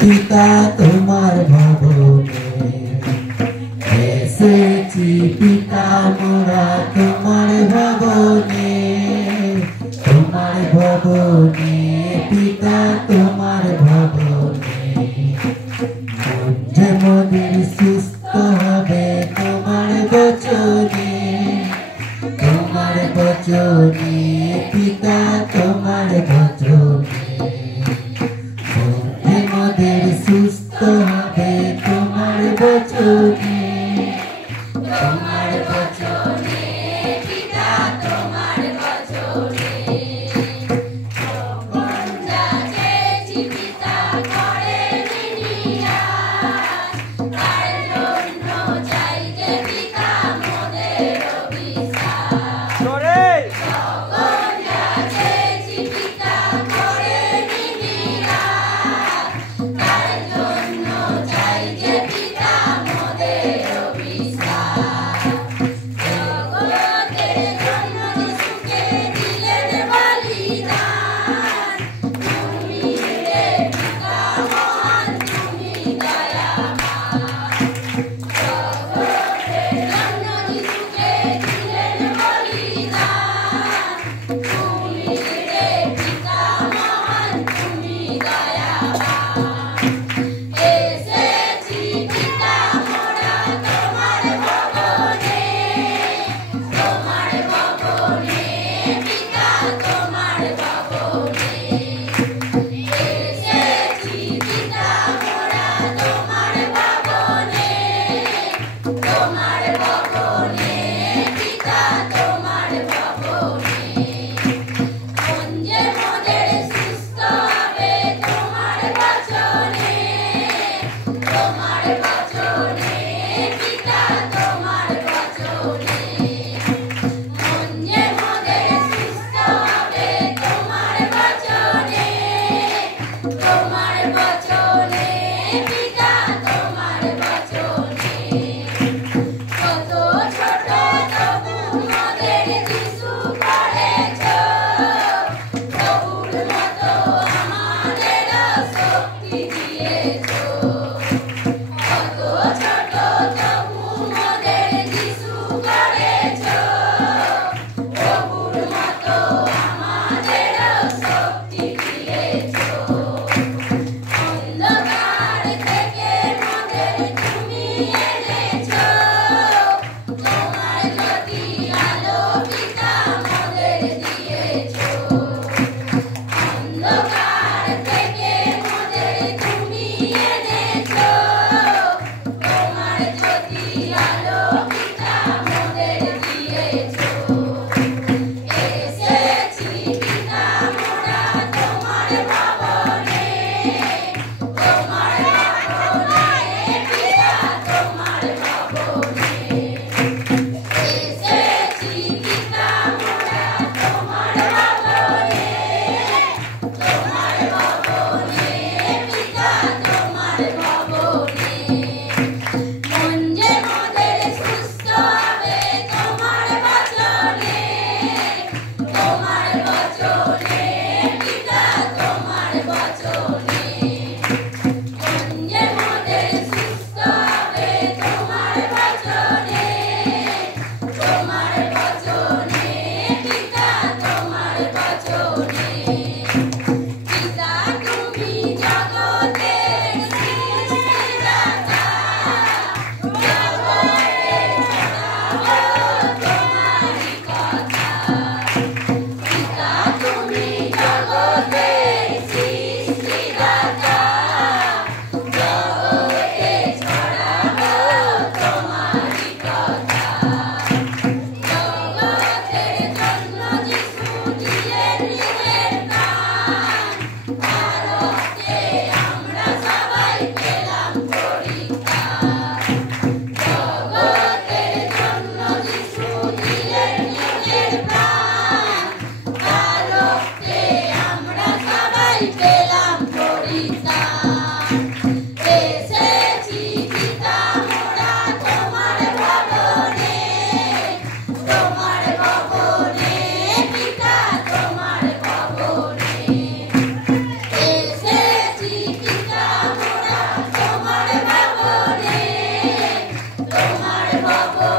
পিতা তোমার ভবনে এসেছি, পিতা মোরা তোমার ভবনে, তোমার ভবনে, পিতা তোমার ভবনে। যে মনের সুস্থ হবে তোমার বচনে, তোমার বচনে, পিতা তোমার বচনে। মনের সুস্থ হবে তোমার বচনে, তোমার বচনে, পিতা তোমার বচনে। যখন যাকে জীবিতা করে নিরাশ, তার জন্য চাই যে পিতা মোদের অভিশাপ। যখন যাকে জীবিতা করে নিরাশ, তার জন্য চাই যে পিতা মোদের অভিশাপ। জগতের জন্য যিশুকে দিলেন বলিদান, তুমি রে পিতা মহান, তুমি দয়াবান। জগতের জন্য যিশুকে দিলেন বলিদান, তুমি রে পিতা মহান, তুমি দয়াবান। এসেছি পিতা মোরা তোমার ভবনে, তোমার ভবনে, পিতা তোমার ভবনে। এসেছি পিতা মোরা তোমার ভবনে, তোমার ভবনে, পিতা তোমার ভবনে। যে মোদের সুস্থ হবে তোমার বচনে, তোমার বচনে, পিতা তোমার বচনে। যে মোদের সুস্থ হবে তোমার বচনে, তোমার বচনে, পিতা তোমার বচনে। কত ছোট তবু মোদের যিশু করেছ, প্রভুর মতো আমাদেরও শক্তি দিয়েছ। কত ছোট তবু ভবনে